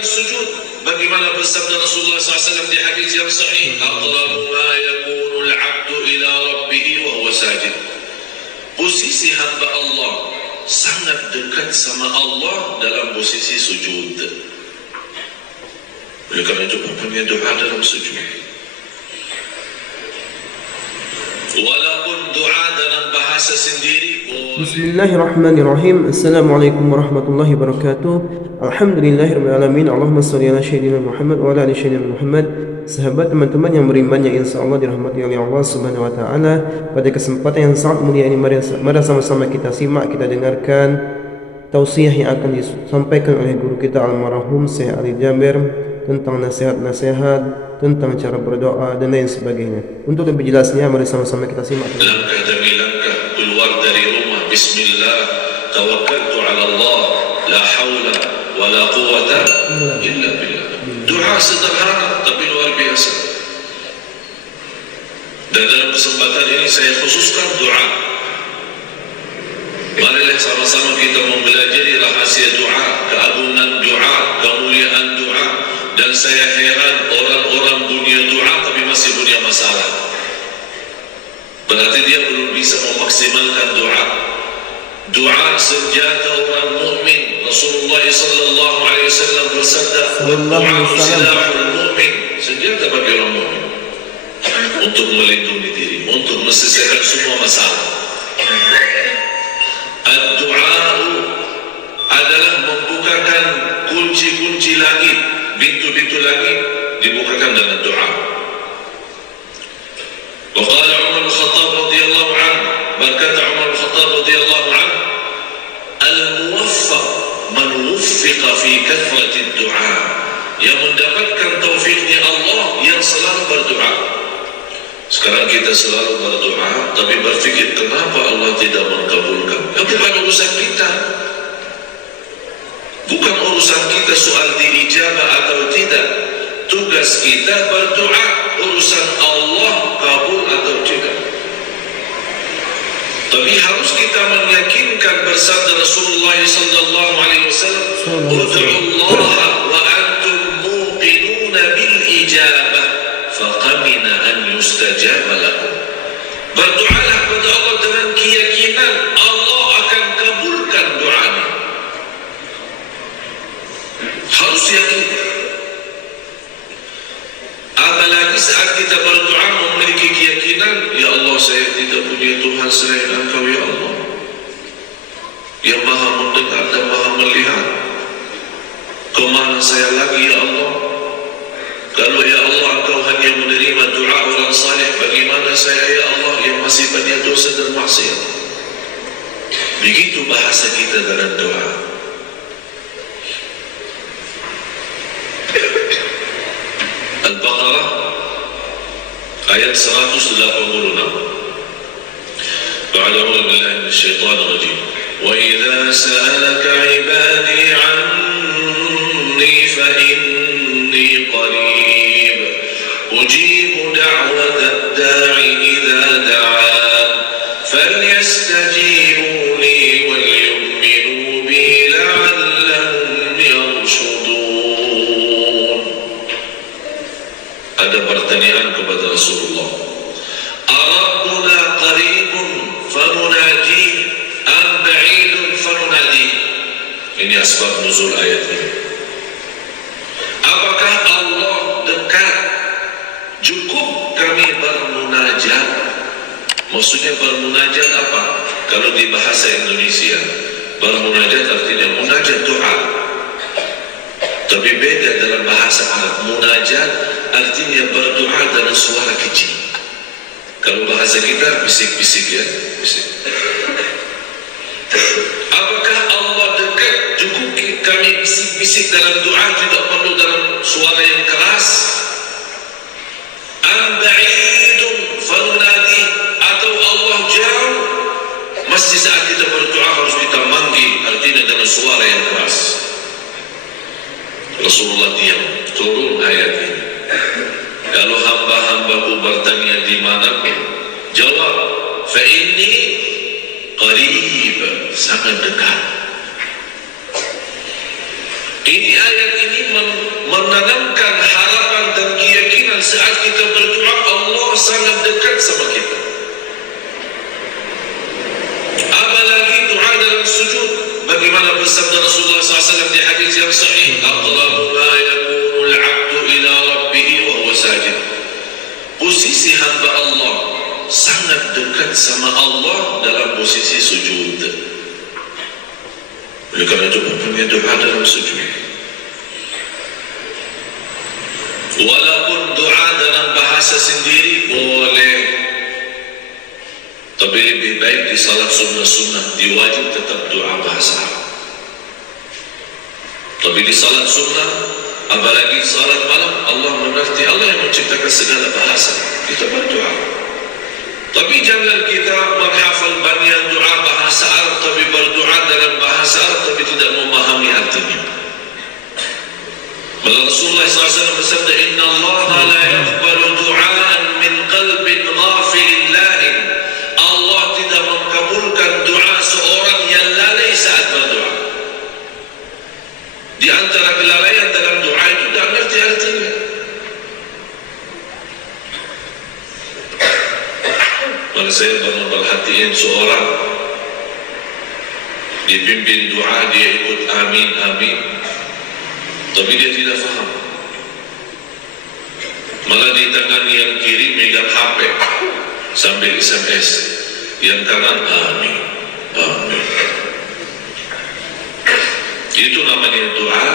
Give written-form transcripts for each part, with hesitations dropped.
sujud. Bagaimana bersabda Rasulullah SAW di hadis yang sahih, aqrabu ma yakunu al-'abdu ila rabbih wa huwa sajid. Posisi hamba Allah sangat dekat sama Allah dalam posisi sujud. Oleh kerana itu punya doa dalam sujud. Walaupun doa dalam bahasa sendiri. Bismillahirrahmanirrahim. Assalamualaikum warahmatullahi wabarakatuh. Alhamdulillahirrahmanirrahim. Allahumma salli ala Sayyidina Muhammad wa ala ali Sayyidina Muhammad. Sahabat teman-teman yang beriman yang insyaallah dirahmati oleh Allah Subhanahu wa taala, pada kesempatan yang sangat mulia ini mari sama-sama kita simak, kita dengarkan tausiah yang akan disampaikan oleh guru kita almarhum Syekh Ali Jabir tentang nasihat-nasihat tentang cara berdoa dan lain sebagainya. Untuk lebih jelasnya mari sama-sama kita simak. Langkah demi langkah keluar dari rumah, bismillah, tawakkaltu ala Allah, la haula wa la quwata illa billah. Doa sederhana tapi luar biasa. Dan dalam kesempatan ini saya khususkan doa. Marilah sama-sama kita mempelajari rahasia doa, keagungan doa, kemuliaan doa. Dan saya heran orang-orang punya doa tapi masih punya masalah. Berarti dia belum bisa memaksimalkan doa. Doa senjata orang mukmin. Rasulullah sallallahu alaihi wasallam bersabda, "Doa silahul mukmin." Senjata bagi orang mukmin untuk melindungi diri, untuk menyelesaikan semua masalah. Doa adalah membukakan kunci-kunci langit, pintu-pintu langit dibukakan dengan doa. Waqala Umar al-Khattab radhiyallahu anhu, berkata Umar al-Khattab radhiyallahu anhu, al-muwaffaq man wuffiqa fi kathrati ad-du'a. Yang mendapatkan taufiknya Allah yang selalu berdoa. Sekarang kita selalu berdoa tapi berfikir kenapa Allah tidak mengabulkan. Bukan urusan kita. Bukan urusan kita soal diijabah atau tidak. Tugas kita berdoa, urusan Allah kabul atau tidak. Tapi harus kita meyakinkan bersabda Rasulullah sallallahu alaihi wasallam, "Ud'ullaha wa antum muqinuna bil ijabah, faqamina an yustajaba lakum." Berdoalah kepada Allah dengan keyakinan Allah akan kabulkan doanya. Harus yakin. Apalagi saat kita berdoa memiliki keyakinan, ya Allah, saya tidak punya Tuhan selain Engkau ya Allah, yang maha mendengar dan maha melihat. Kemana saya lagi ya Allah? Kalau ya Allah Engkau hanya menerima doa orang saleh, bagaimana saya ya Allah yang masih banyak dosa dan maksiat? Begitu bahasa kita dalam doa. Al-Baqarah ayat 186. Ba'da a'udzu billahi minasyaitonir rajim. Wa idza sa'alaka 'ibadi 'anni fa inni qarib ujibu da'watad da'i idza da'an falyastajibu li wal yu'minu bi la'allahum yarshudun. Ada pertanyaan kepada Rasulullah, Rabbuna qaribun fanunaji am ba'idun fanunadi. Ini asbab nuzul ayat ini. Apakah Allah dekat? Cukup kami bermunajat. Maksudnya bermunajat apa? Kalau di bahasa Indonesia, bermunajat artinya munajat doa. Tapi beda dalam bahasa Arab. Munajat artinya berdoa dengan suara kecil. Kalau bahasa kita bisik-bisik ya, bisik. Apakah Allah dekat? Cukup kami bisik-bisik dalam doa, tidak perlu dalam suara yang keras. Am ba'idun fanunadi, atau Allah jauh, mesti saat kita berdoa harus kita manggil, artinya dengan suara yang keras. Rasulullah diam, turun ayat ini. Kalau hamba-hambaku bertanya di mana, jawab, fa inni qarib, sangat dekat. Ini ayat ini menanamkan harapan dan keyakinan saat kita berdoa Allah sangat dekat sama kita. Apalagi doa dalam sujud, bagaimana bersabda Rasulullah SAW di hadis yang sahih, aqrabu ma yakunul 'abdu ila rabbih wa huwa sajid. Posisi hamba Allah sangat dekat sama Allah dalam posisi sujud. Oleh kerana itu punya doa dalam sujud. Walaupun doa dalam bahasa sendiri boleh, tapi lebih baik di salat sunnah-sunnah diwajib tetap doa bahasa Arab. Tapi di salat sunnah, apalagi salat malam, Allah mengerti, Allah yang menciptakan segala bahasa, kita berdoa. Tapi jangan kita menghafal banyak doa bahasa Arab, tapi berdoa dalam bahasa Arab, tapi tidak memahami artinya. Rasulullah SAW bersabda, Inna Allah la yaqbalu du'aan min qalbin ghafilin lahin. Allah tidak mengabulkan doa seorang yang lalai saat berdoa. Di antara kelalaian dalam doa itu tidak mengerti artinya. Maka saya pernah perhatian seorang dipimpin doa, dia ikut amin, amin, tapi dia tidak faham. Malah di tangan yang kiri megang HP sambil SMS, yang kanan amin, amin. Itu namanya doa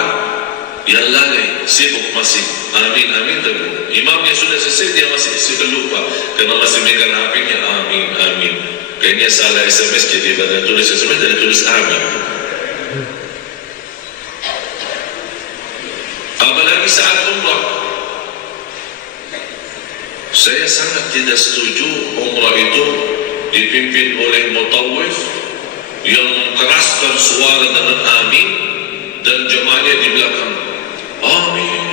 yang lalai, sibuk masih amin, amin. Imamnya sudah selesai, dia masih lupa karena masih megang HP-nya amin, amin. Kayaknya salah SMS, jadi pada tulis SMS dan tulis amin. Apalagi saat umrah, saya sangat tidak setuju umrah itu dipimpin oleh mutawif yang keraskan suara dengan amin dan jemaahnya di belakang amin.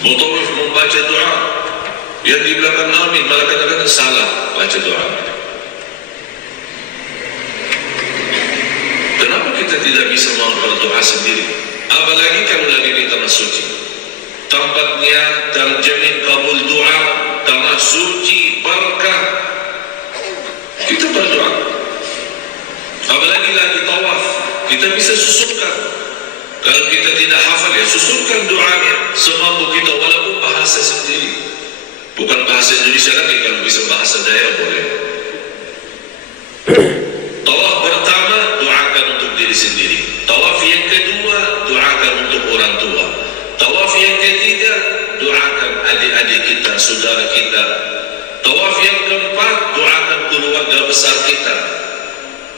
Mutawif membaca doa, yang di belakang amin, malah kadang-kadang salah baca doa. Kenapa kita tidak bisa berdoa sendiri? Apalagi kalau lagi di tanah suci, tempatnya terjamin kabul doa, tanah suci, berkah, kita berdoa. Apalagi lagi tawaf, kita bisa susunkan. Kalau kita tidak hafal, ya susunkan doanya semampu kita, walaupun bahasa sendiri, bukan bahasa Indonesia lagi. Kalau bisa bahasa daerah boleh. Tawaf pertama, doakan untuk diri sendiri. Tawaf yang kedua, doakan untuk orang tua. Tawaf yang ketiga, doakan adik-adik kita, saudara kita. Tawaf yang keempat, doakan keluarga besar kita.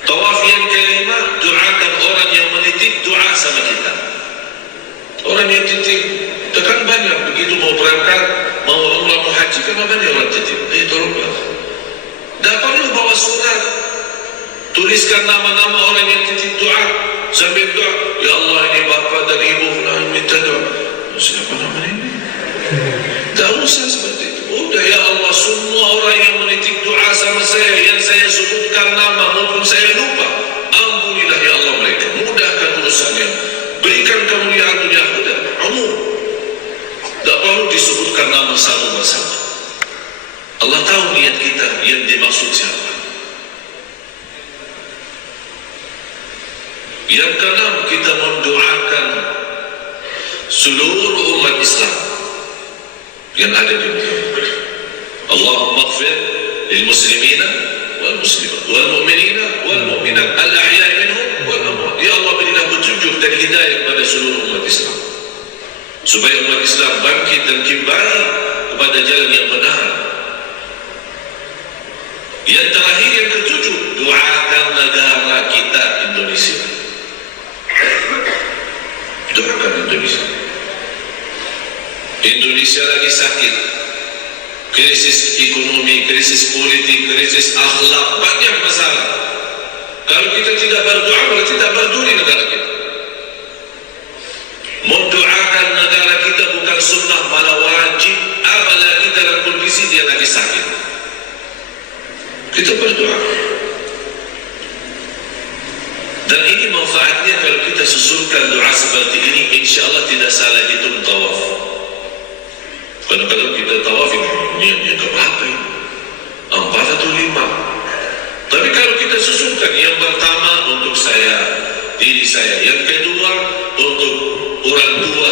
Tawaf yang kelima, doakan orang yang menitip doa sama kita. Orang yang titip, tekan banyak, begitu mau berangkat, mau umrah, mau haji, kan banyak orang titip. Tolonglah. Tak perlu bawa surat, tuliskan nama-nama orang yang titip doa, sambil doa, ya Allah ini bapa dan ibu fulan minta doa. Siapa nama ini? Tak usah seperti itu. Udah, ya Allah, semua orang yang menitip doa sama saya, yang saya sebutkan nama maupun saya lupa, ampunilah ya Allah mereka, mudahkan urusannya, berikan kemuliaan dunia akhirat. Umum, tak perlu disebutkan nama satu persatu. Allah tahu niat kita, yang dimaksud siapa. Yang keenam, kita mendoakan seluruh umat Islam yang ada di dunia. Allahumma ighfir lil muslimina wal muslimat wal mu'minina wal mu'minat al ahya'i minhum wal amwat. Ya Allah, berilah petunjuk dan hidayah kepada seluruh umat Islam, supaya umat Islam bangkit dan kembali kepada jalan yang benar. Yang terakhir, yang ketujuh, doakan negara kita Indonesia. Doakan Indonesia. Indonesia lagi sakit, krisis ekonomi, krisis politik, krisis akhlak, banyak masalah. Kalau kita tidak berdoa, berarti tidak peduli negara kita. Mendoakan negara kita bukan sunnah, malah wajib, apalagi dalam kondisi dia lagi sakit. Kita berdoa. Dan ini manfaatnya kalau kita susunkan doa seperti ini, insya Allah tidak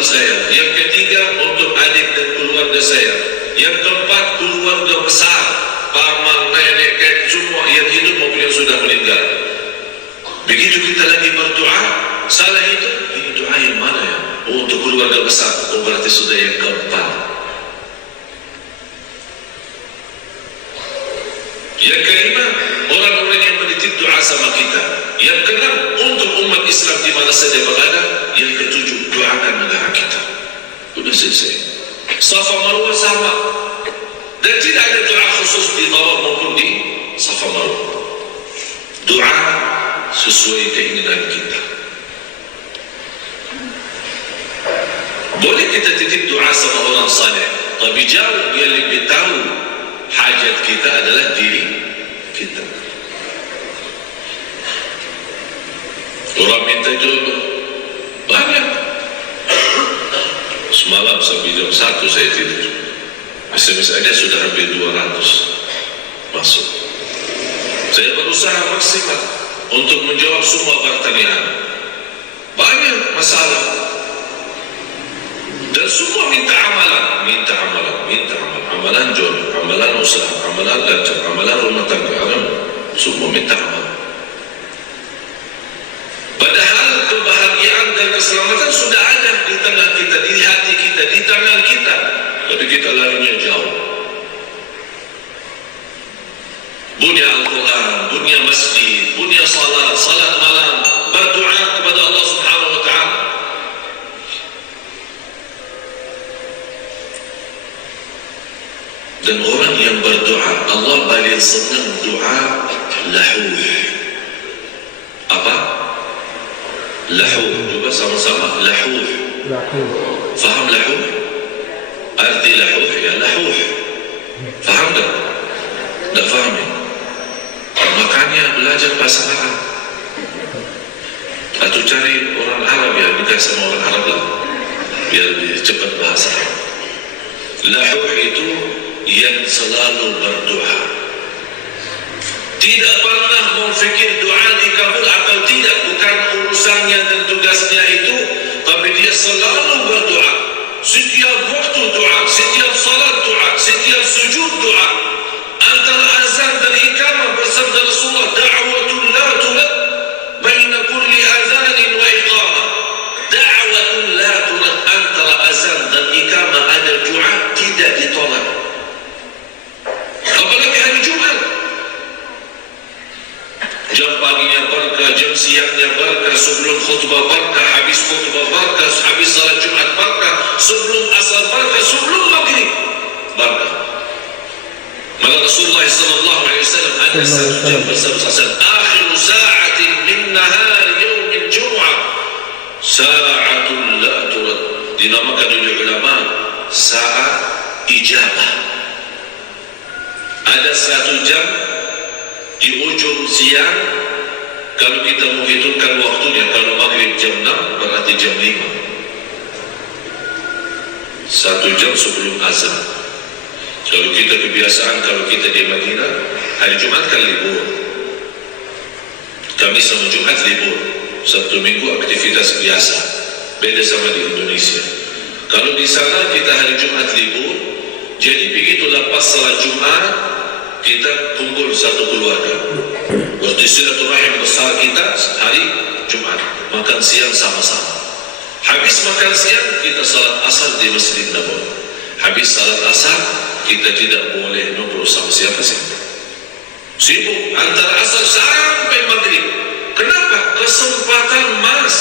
saya. Yang ketiga untuk adik dan keluarga saya. Yang keempat keluarga besar, paman, nenek, kakek, semua yang hidup maupun yang sudah meninggal. Begitu kita lagi berdoa, salah itu, ini doa yang mana ya? Oh, untuk keluarga besar, oh berarti sudah yang keempat. Yang kelima, orang-orang yang menitip doa sama kita. Yang keenam, untuk umat Islam di mana saja berada. Yang ketujuh, doakan negara kita. Sudah selesai. Safa Marwah sama. Dan tidak ada doa khusus di Tawaf maupun di Safa Marwah. Doa sesuai keinginan kita. Boleh kita titip doa sama orang saleh, tapi jauh yang lebih tahu hajat kita adalah diri kita. Orang minta jodoh banyak. Semalam sampai jam 1 saya tidur. SMS aja sudah hampir 200 masuk. Saya berusaha maksimal untuk menjawab semua pertanyaan. Banyak masalah. Dan semua minta amalan, amalan jodoh, amalan usaha, amalan lancar, amalan rumah tangga, semua minta amalan. Padahal kebahagiaan dan keselamatan sudah ada di tengah kita, di hati kita, di tangan kita, tapi kita larinya jauh. Bunya Al-Quran, bunya masjid, bunya salat malam, berdoa kepada Allah Subhanahu wa Ta'ala. Dan orang yang berdoa, Allah paling senang doa lahuh. Apa? Lahuh. Coba sama-sama. Lahuh. Faham lahuh? Arti lahuh ya lahuh. Faham tak? Tak faham ya? Makanya belajar bahasa Arab. Atau cari orang Arab ya, nikah sama orang Arab lah, biar lebih cepat bahasa. Lahuh itu yang selalu berdoa, tidak pernah memfikir doa dikabul atau tidak, bukan urusannya dan tugasnya itu, tapi dia selalu berdoa. Setiap waktu doa, setiap salat doa, setiap sujud doa. Antara azan dan iqamah bersabda Rasulullah, da'watun la turad baina kulli azanin wa iqamah. Da'watun la turad, antara azan dan iqamah ada doa tidak ditolak. Apalagi hari Jumat, jam paginya berkah, jam siangnya berkah, sebelum khutbah berkah, habis khutbah berkah, habis salat Jumat berkah, sebelum asar berkah, sebelum maghrib berkah. Maka Rasulullah sallallahu alaihi wasallam ada satu jam bersabda, akhiru sa'atin min nahar yaumil jum'ah sa'atun la turad, dinamakan oleh ulama saat ijabah. Ada satu jam di ujung siang, kalau kita menghitungkan waktunya, kalau maghrib jam 6 berarti jam 5, 1 jam sebelum azan. Kalau kita kebiasaan, kalau kita di Madinah, hari Jumat kan libur, Kamis sama Jumat libur, Sabtu Minggu aktivitas biasa, beda sama di Indonesia. Kalau di sana kita hari Jumat libur, jadi begitu lepas salat Jumat kita kumpul satu keluarga, berarti silaturahim besar kita hari Jumat, makan siang sama-sama. Habis makan siang kita salat asar di Masjid Nabawi. Habis salat asar kita tidak boleh ngobrol sama siapa-siapa, sibuk antara asar sampai maghrib. Kenapa? Kesempatan emas,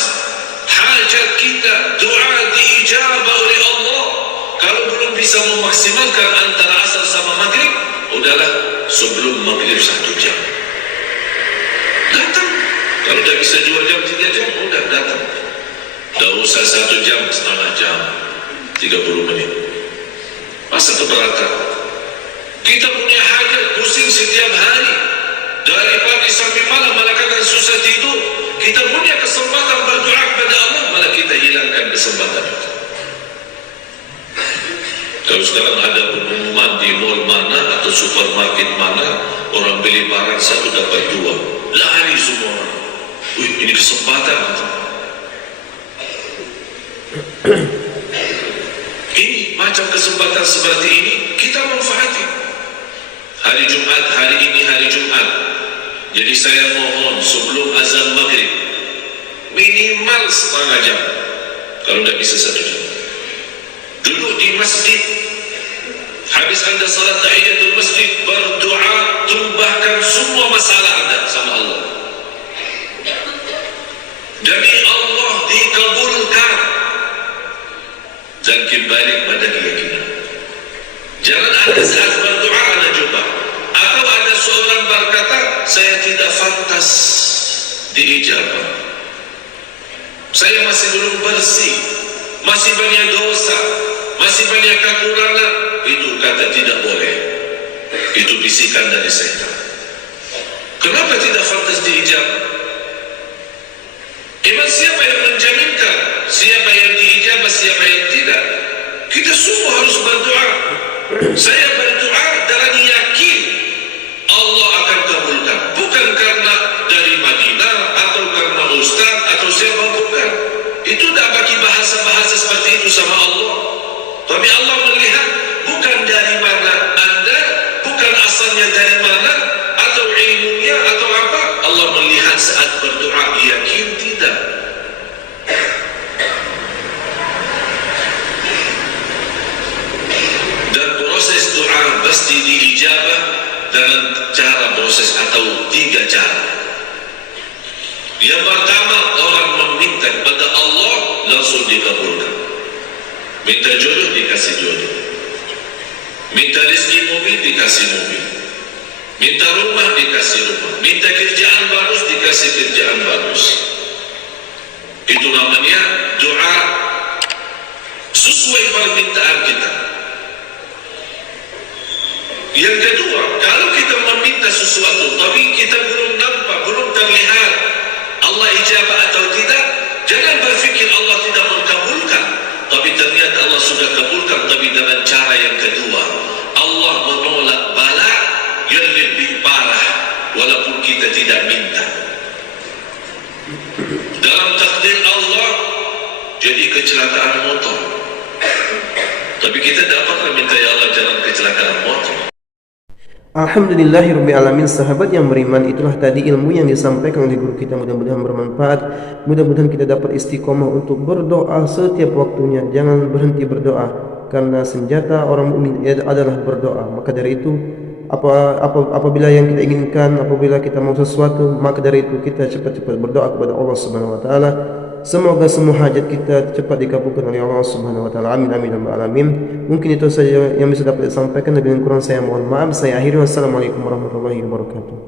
hajat kita, doa diijabah oleh Allah. Kalau belum bisa memaksimalkan antara asar sama maghrib, udahlah sebelum maghrib 1 jam datang. Kalau dah bisa 2 jam, 3 jam, udah datang. Dah usah 1 jam, setengah jam, 30 menit. Masa keberatan? Kita punya hajat pusing setiap hari, dari pagi sampai malam, malah kadang susah tidur. Kita punya kesempatan berdoa kepada Allah, malah kita hilangkan kesempatan itu. Kalau sekarang ada pengumuman di mall mana atau supermarket mana, orang beli barang 1 dapat 2, lari semua orang. Wih, ini kesempatan. macam kesempatan seperti ini kita manfaati. Hari Jumat, hari ini hari Jumat. Jadi saya mohon sebelum azan maghrib minimal setengah jam, kalau tidak bisa 1 jam, duduk di masjid. Habis anda salat tahiyatul masjid, berdoa, tumbahkan semua masalah anda sama Allah. Demi Allah dikabulkan. Jangkit balik pada keyakinan. Jangan ada saat berdoa anda jumpa, atau ada seorang berkata saya tidak pantas diijabah, saya masih belum bersih, masih banyak dosa, masih banyak kekurangan. Itu kata tidak boleh. Itu bisikan dari setan. Kenapa tidak pantas diijabah? Emang siapa yang menjaminkan siapa yang diijabah, siapa yang tidak? Kita semua harus berdoa. Saya berdoa dengan yakin Allah akan kabulkan, bukan karena dari Madinah atau karena ustaz atau siapa, bukan. Itu tidak bagi bahasa-bahasa seperti itu sama Allah. Tapi Allah melihat bukan dari mana anda, bukan asalnya dari mana, atau ilmunya atau apa. Allah melihat saat berdoa yakin tidak. Dan proses doa pasti diijabah dengan cara proses atau 3 cara. Yang pertama, orang meminta kepada Allah langsung dikabulkan. Minta jodoh dikasih jodoh, minta rezeki mobil dikasih mobil, minta rumah dikasih rumah, minta kerjaan bagus dikasih kerjaan bagus. Itu namanya doa sesuai permintaan kita. Yang kedua, kalau kita meminta sesuatu tapi kita belum nampak, belum terlihat Allah ijabah atau tidak, jangan berfikir Allah tidak mengabulkan. Tapi ternyata Allah sudah kabulkan, tapi dengan cara yang kedua. Allah menolak bala yang lebih parah walaupun kita tidak minta. Dalam takdir Allah jadi kecelakaan motor, tapi kita dapatlah minta ya Allah jangan kecelakaan motor. Alhamdulillahirrabbilalamin. Sahabat yang beriman, itulah tadi ilmu yang disampaikan oleh guru kita. Mudah-mudahan bermanfaat. Mudah-mudahan kita dapat istiqomah untuk berdoa setiap waktunya. Jangan berhenti berdoa, karena senjata orang mukmin adalah berdoa. Maka dari itu apabila yang kita inginkan, apabila kita mau sesuatu, maka dari itu kita cepat-cepat berdoa kepada Allah Subhanahu wa taala. Semoga semua hajat kita cepat dikabulkan oleh Allah Subhanahu wa taala. Amin amin ya rabbal alamin. Mungkin itu saja yang bisa dapat disampaikan, dengan kurang saya mohon maaf. Saya akhiri. Wassalamualaikum warahmatullahi wabarakatuh.